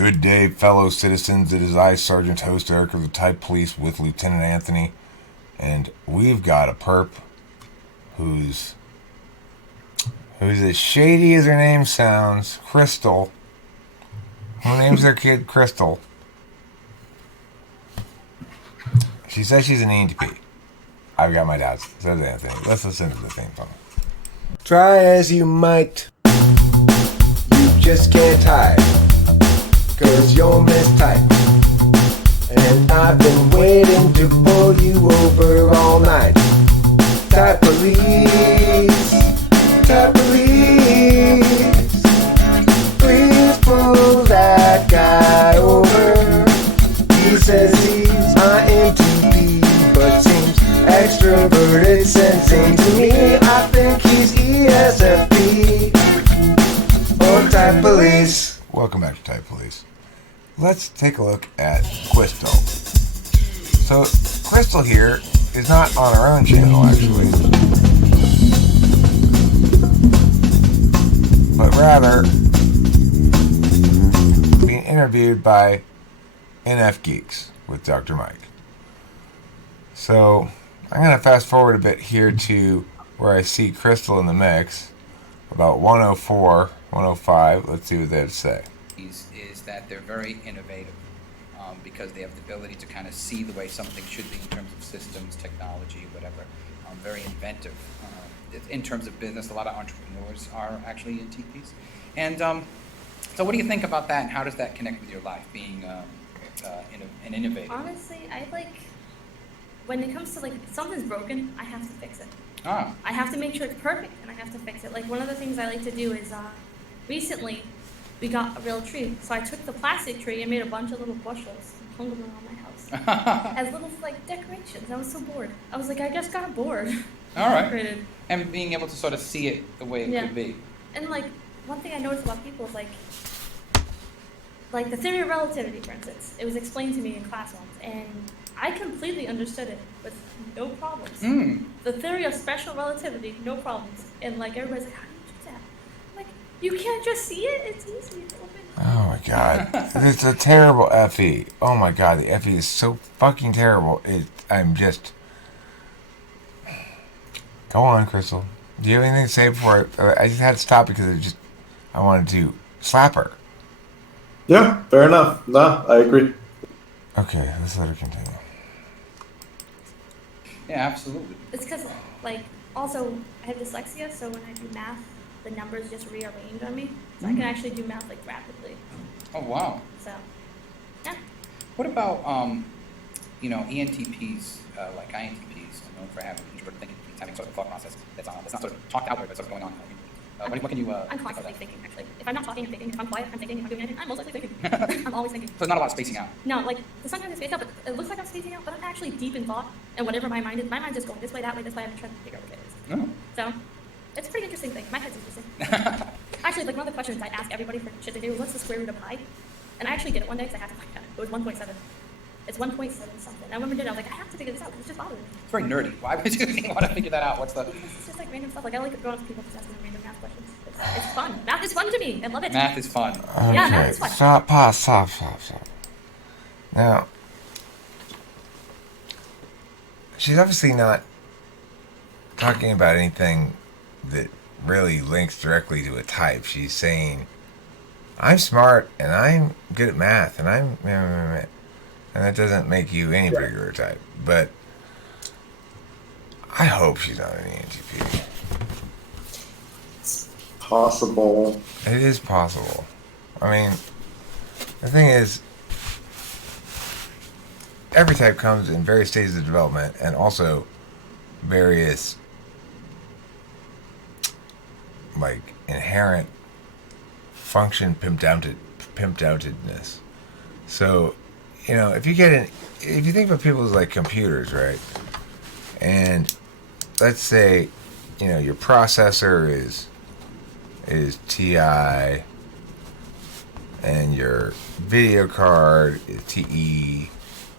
Good day, fellow citizens. It is I, Sergeant Host Eric of the Type Police, with Lieutenant Anthony, and we've got a perp who's as shady as her name sounds. Krystal. Who names their kid Krystal? She says she's an ENTP. I've got my doubts. Says Anthony. Let's listen to the theme song. Try as you might, you just can't hide, 'cause you're mistyped. And I've been waiting to pull you over all night. Type police, type police. Please pull that guy over. He says he's my ENTP, but seems extroverted sensing to me. I think he's ESFP or Type Police. Welcome back to Type Police. Let's take a look at Krystal. So Krystal here is not on her own channel actually, but rather being interviewed by NF Geeks with Dr. Mike. So I'm going to fast forward a bit here to where I see Krystal in the mix, about 104, 105. Let's see what they have to say. Is that they're very innovative because they have the ability to kind of see the way something should be in terms of systems, technology, whatever. Very inventive. In terms of business, a lot of entrepreneurs are actually ENTPs. And so what do you think about that, and how does that connect with your life, being an innovator? Honestly, I like, when it comes to like, if something's broken, I have to fix it. Ah. I have to make sure it's perfect, and I have to fix it. Like, one of the things I like to do is, recently, we got a real tree. So I took the plastic tree and made a bunch of little bushels and hung them around my house as little, like, decorations. I was so bored. I was like, I just got bored. All right. Decorated. And being able to sort of see it the way it could be. And, like, one thing I noticed about people is, like the theory of relativity, for instance. It was explained to me in class once, and I completely understood it with no problems. The theory of special relativity, no problems. And, like, everybody's like, how do you do that? I'm like, you can't just see it? It's easy. It's open. Oh my god. It's a terrible FE. Oh my god, the FE is so fucking terrible. I'm just... Go on, Krystal. Do you have anything to say before I just had to stop because I wanted to slap her. Yeah, fair enough. No, I agree. Okay, let's let her continue. Yeah, absolutely. It's because, like, also, I have dyslexia, so when I do math, the numbers just rearrange on me. So I can actually do math, like, rapidly. Oh, wow. So, yeah. What about, ENTPs, like INTPs, are known for having introverted thinking, having sort of a thought process that's not sort of talked outward, but sort of going on. What can you... I'm constantly thinking, actually. If I'm not talking, I'm thinking. If I'm quiet, I'm thinking. If I'm doing anything, I'm most likely thinking. I'm always thinking. So there's not a lot of spacing out. No, like, sometimes I space out, but it looks like I'm spacing out, but I'm actually deep in thought, and whatever my mind's just going this way, that way, this way, I'm trying to figure out what it is. Oh. So, it's a pretty interesting thing. My head's interesting. Actually, like, one of the questions I ask everybody for shit to do is, what's the square root of pi? And I actually did it one day because I had to find out. It was 1.7. It's 1.7 something. I remember I was like, I have to figure this out because it's just bothering me. It's very nerdy. Why would you want to figure that out? What's the... It's just like random stuff. Like, I like going up to people just asking them random math questions. It's fun. Math is fun to me. I love it. Math is fun. Okay, Yeah, math is fun. Stop. Now, she's obviously not talking about anything that really links directly to a type. She's saying, I'm smart, and I'm good at math, and I'm... And that doesn't make you any particular type. But I hope she's not an ENTP. Possible. It is possible. I mean, the thing is, every type comes in various stages of development and also various, like, inherent function pimped outedness. So, if you think about people as like computers, right? And let's say, your processor is TI, and your video card is TE,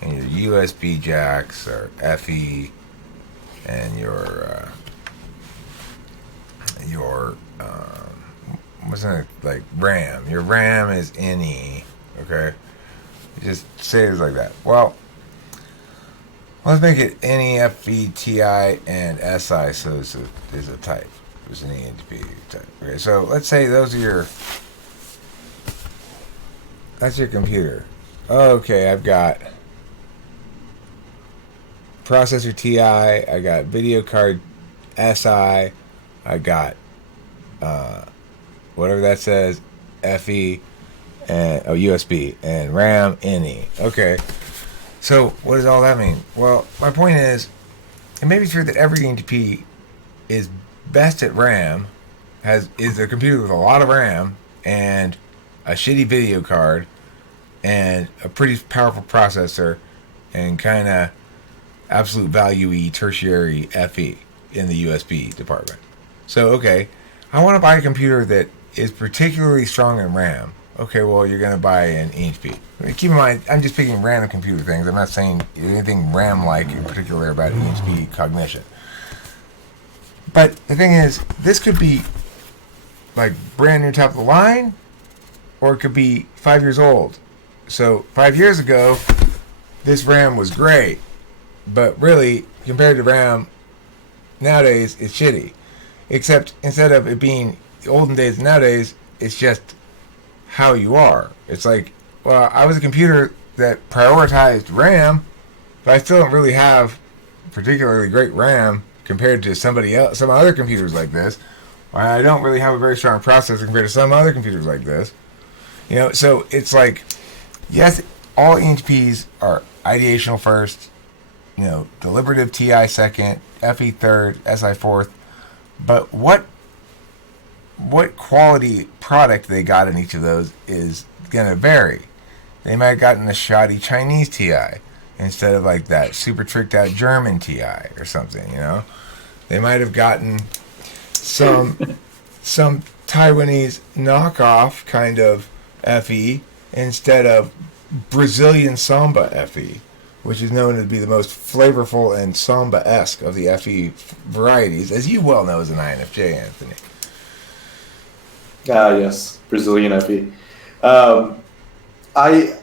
and your USB jacks are FE, and your wasn't it like RAM? Your RAM is NE, Okay, just say it like that. Well, let's make it NEFE, TI, and SI. So it's a type. It's an ENTP type. Okay, so let's say those are your. That's your computer. Okay, I've got processor TI. I got video card SI. I got whatever that says, FE, and USB, and RAM NE. Okay. So what does all that mean? Well, my point is, it may be true that every ENTP is best at RAM, is a computer with a lot of RAM and a shitty video card and a pretty powerful processor and kind of absolute value-y tertiary FE in the USB department. So, okay, I want to buy a computer that is particularly strong in RAM. Okay, well, you're going to buy an ENTP. Keep in mind, I'm just picking random computer things. I'm not saying anything RAM-like in particular about ENTP cognition. But the thing is, this could be like brand new top of the line, or it could be 5 years old. So 5 years ago, this RAM was great, but really, compared to RAM nowadays, it's shitty. Except instead of it being the olden days and nowadays, it's just how you are. It's like, well, I was a computer that prioritized RAM, but I still don't really have particularly great RAM compared to somebody else, some other computers like this. I don't really have a very strong processor compared to some other computers like this. You know, so it's like, yes, all ENTPs are ideational first, you know, deliberative TI second, FE third, SI fourth, but what quality product they got in each of those is going to vary. They might have gotten a shoddy Chinese TI instead of like that super tricked out German TI or something, you know. They might have gotten some Taiwanese knockoff kind of FE instead of Brazilian Samba FE, which is known to be the most flavorful and Samba-esque of the FE varieties, as you well know as an INFJ, Anthony. Yes, Brazilian FE. I've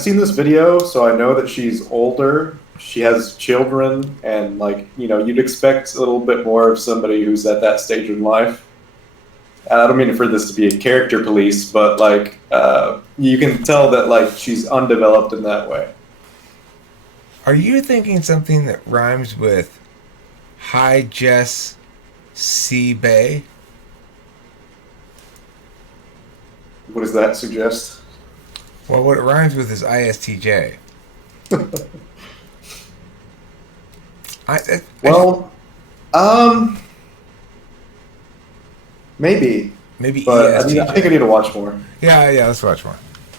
seen this video, so I know that she's older. She has children, and like, you know, you'd expect a little bit more of somebody who's at that stage in life. I don't mean for this to be a character police, but like, you can tell that like she's undeveloped in that way. Are you thinking something that rhymes with Hi Jess C Bay? What does that suggest? Well, what it rhymes with is ISTJ. Maybe. Maybe but ESTJ. I think I need to watch more. Yeah, let's watch more.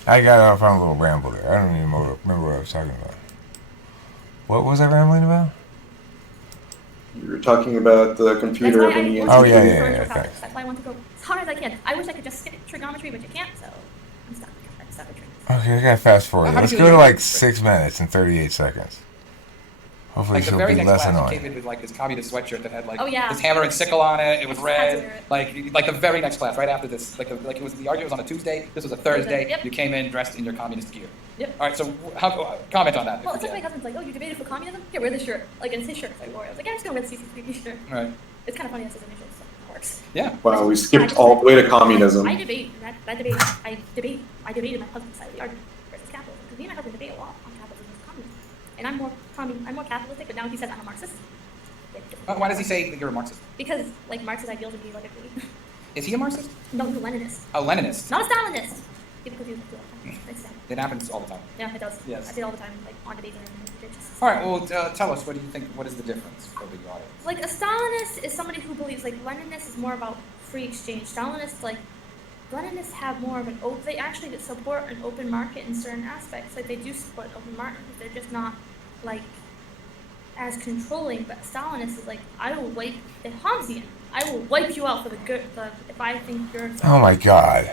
I got off on a little ramble there. I don't even remember what I was talking about. What was I rambling about? You were talking about the computer of an ENTP. Oh, yeah. Thanks. That's why I want to go as hard as I can. I wish I could just skip trigonometry, but you can't, so I'm stuck. I'm stuck with trigonometry. Okay, I gotta fast forward. Let's go to like 6 minutes and 38 seconds. Hopefully Like the she'll very be next less class, annoying. he came in with like this communist sweatshirt that had like Oh, yeah. this hammer and sickle on it. It was That's red. Like the very next class, right after this, like it was the argument was on a Tuesday. This was a Thursday. Yep. You came in dressed in your communist gear. Yep. All right, so comment on that. Well, it's like my husband's like, oh, you debated for communism? Here, wear this shirt. Like, and it's his shirt. So I wore it. I was like, yeah, I'm just gonna wear the CCP shirt. Right. It's kind of funny that's his initials, so it works. Yeah. Wow, we skipped all the way to communism. I debate I debated my husband's side of the argument versus capitalism, because me and my husband debate a lot on capitalism versus communism. And I'm more capitalistic, but now he says I'm a Marxist. Why does he say that you're a Marxist? Because like Marx's ideals would be like a Is he a Marxist? no, he's a Leninist, A Leninist. not a Stalinist. People confuse the two all the time. It's sad. It happens all the time. Yeah, it does. Yes. I say it all the time, like on debates and it's just All right. Well, tell us. What do you think? What is the difference for the audience? like a Stalinist is somebody who believes like Leninists is more about free exchange. Stalinists like Leninists have more of an open. They actually support an open market in certain aspects. Like they do support open market, but they're just not like as controlling. But Stalinist is like, I will wipe the Hobbesian. I will wipe you out for the good. If I think you're. Oh my God.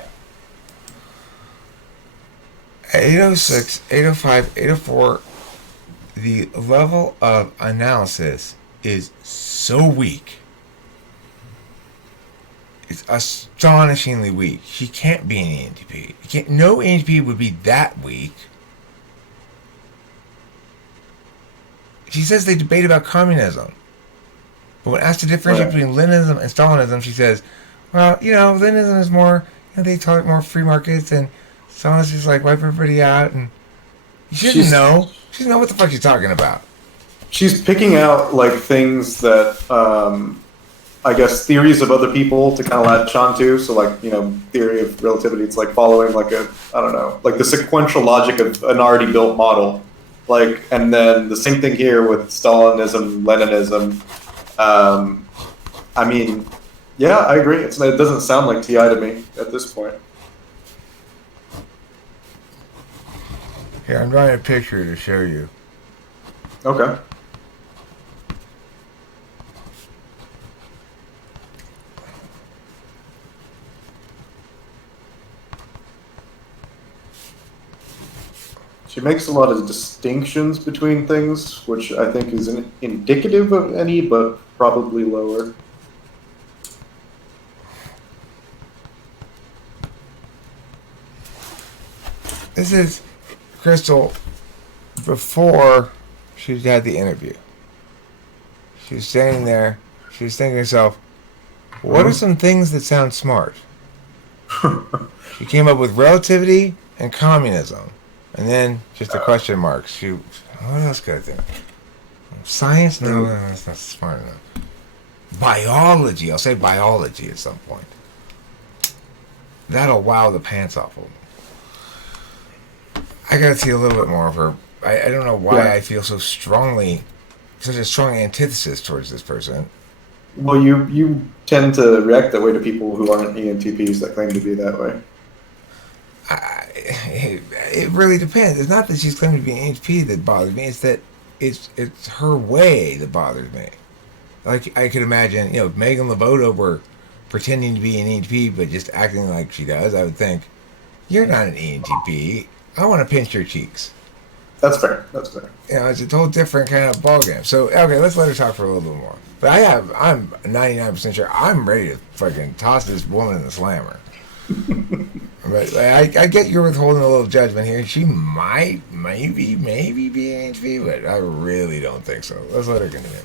806, 805, 804, the level of analysis is so weak. is astonishingly weak. She can't be an ENTP. No ENTP would be that weak. She says they debate about communism. But when asked to differentiate between Leninism and Stalinism, she says, well, Leninism is more, they talk more free markets, and Stalinism is like wipe everybody out, and she doesn't know. She doesn't know what the fuck she's talking about. She's picking out, like, things that, I guess, theories of other people to kind of latch onto. So, like, theory of relativity, it's like following, like, like the sequential logic of an already built model. Like, and then the same thing here with Stalinism, Leninism. I mean, yeah, I agree. It doesn't sound like TI to me at this point. Here, I'm drawing a picture to show you. Okay. She makes a lot of distinctions between things, which I think is indicative of any, but probably lower. This is Krystal before she had the interview. She was standing there. She was thinking to herself, what are some things that sound smart? She came up with relativity and communism. And then just a question mark. What else could I think? Science? No, that's not smart enough. Biology. I'll say biology at some point. That'll wow the pants off of them. I gotta see a little bit more of her. I don't know why I feel such a strong antithesis towards this person. Well, you tend to react that way to people who aren't ENTPs that claim to be that way. It really depends. It's not that she's claiming to be an ENTP that bothers me. It's that it's her way that bothers me. Like, I could imagine, if Megan Lavoda were pretending to be an ENTP but just acting like she does, I would think, you're not an ENTP. I want to pinch your cheeks. That's fair. That's fair. It's a total different kind of ballgame. So, okay, let's let her talk for a little bit more. But I'm 99% sure I'm ready to fucking toss this woman in the slammer. But I get you're withholding a little judgment here. She maybe be an ENTP, but I really don't think so. Let's let her continue.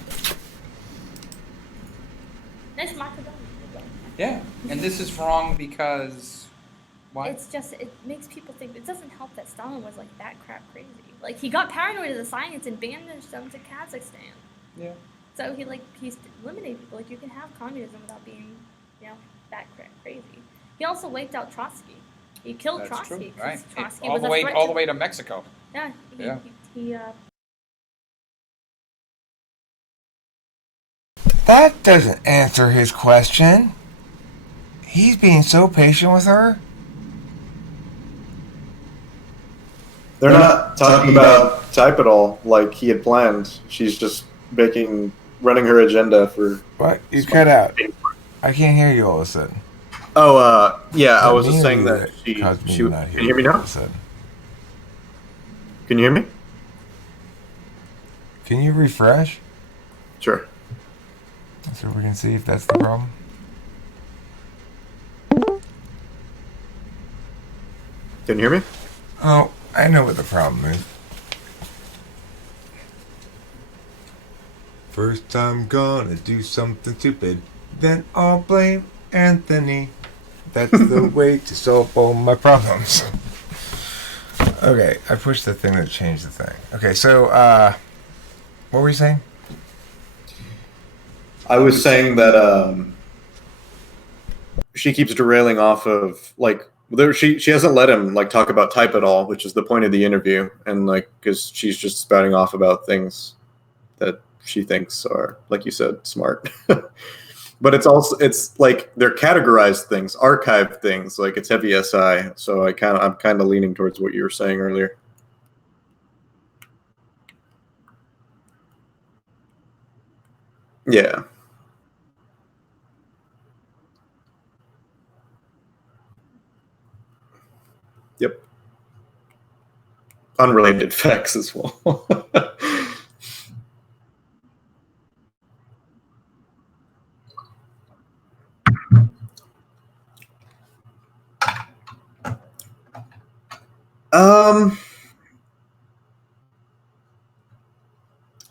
Nice macaroni. Yeah, and this is wrong because why? It's just, it makes people think, it doesn't help that Stalin was like that crap crazy. Like, he got paranoid of the science and banished them to Kazakhstan. Yeah. So he's eliminated people. Like, you can have communism without being, that crap crazy. He also wiped out Trotsky. He killed That's Trotsky. True. Right. Trotsky all was the way to Mexico. Yeah. He That doesn't answer his question. He's being so patient with her. They're not talking about type at all like he had planned. She's just running her agenda for... What? You cut out. I can't hear you all of a sudden. Oh, yeah, I was just saying that she can you hear me now? Can you hear me? Can you refresh? Sure. So we can see if that's the problem. Can you hear me? Oh, I know what the problem is. First I'm gonna do something stupid, then I'll blame Anthony. That's the way to solve all my problems. Okay, I pushed the thing that changed the thing. Okay, so, what were you saying? I was saying that she keeps derailing off of, like, she hasn't let him, like, talk about type at all, which is the point of the interview, and, like, because she's just spouting off about things that she thinks are, like you said, smart. But it's like they're categorized things, archived things, like it's heavy SI. So I'm kind of leaning towards what you were saying earlier. Yeah. Yep. Unrelated facts as well.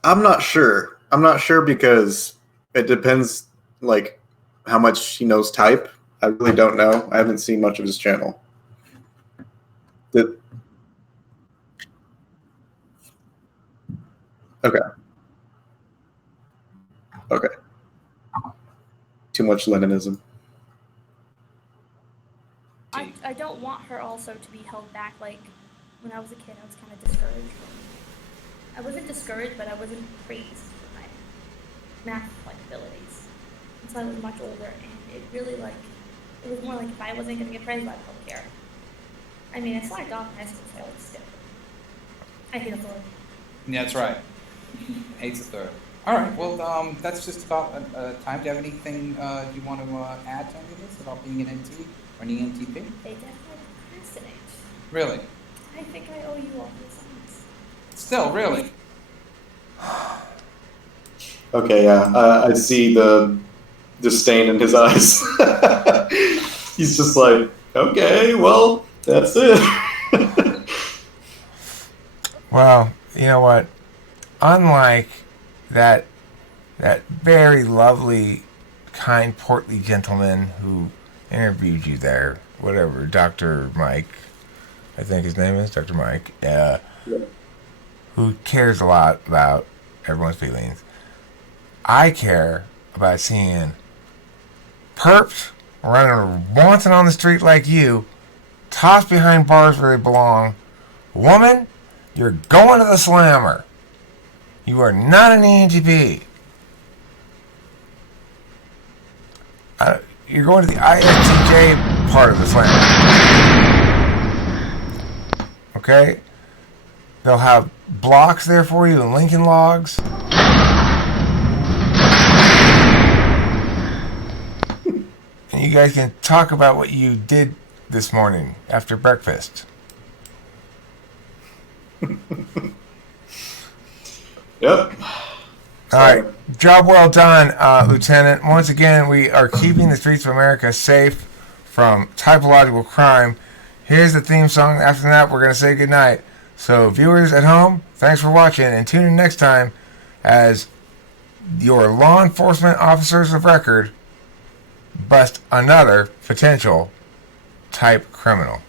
I'm not sure. I'm not sure because it depends, like, how much he knows type. I really don't know. I haven't seen much of his channel. Okay. Okay. Too much Leninism. I don't want her also to be held back. Like, when I was a kid, I was kind of discouraged. I wasn't discouraged, but I wasn't praised for my math-like abilities. Until I was much older, and it really, like, it was more like if I wasn't going to get praised, I don't care. I mean, I slacked off in high school, so I was still. I hate authority. Yeah, that's right. Hates the third. All right, well, that's just about time. Do you have anything you want to add to any of this about being an NT or an ENTP? They definitely procrastinate. Really? I think I owe you all the signs. Still, really? Okay, yeah. I see the disdain in his eyes. He's just like, okay, well, that's it. Well, you know what? Unlike that very lovely, kind, portly gentleman who interviewed you there, whatever, Dr. Mike, I think his name is Dr. Mike, who cares a lot about everyone's feelings. I care about seeing perps running wanton on the street like you, tossed behind bars where they belong. Woman, you're going to the slammer. You are not an ENTP. You're going to the ISTJ part of the slammer. Okay? They'll have blocks there for you and Lincoln logs. And you guys can talk about what you did this morning after breakfast. Yep. All right. Job well done, Lieutenant. Once again, we are keeping the streets of America safe from typological crime. Here's the theme song. After that, we're going to say goodnight. So, viewers at home, thanks for watching, and tune in next time as your law enforcement officers of record bust another potential type criminal.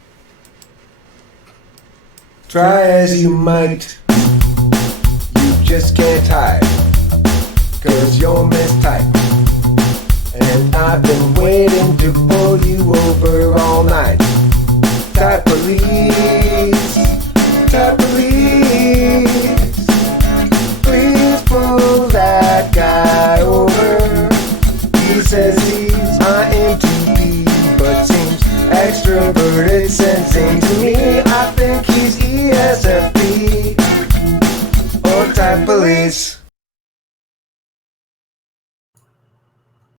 Try as you might, you just can't hide, 'cause you're mistyped. And I've been waiting to pull you over all night. Type police, type police, please pull that guy over. He says he's my ENTP, but seems extroverted, sensing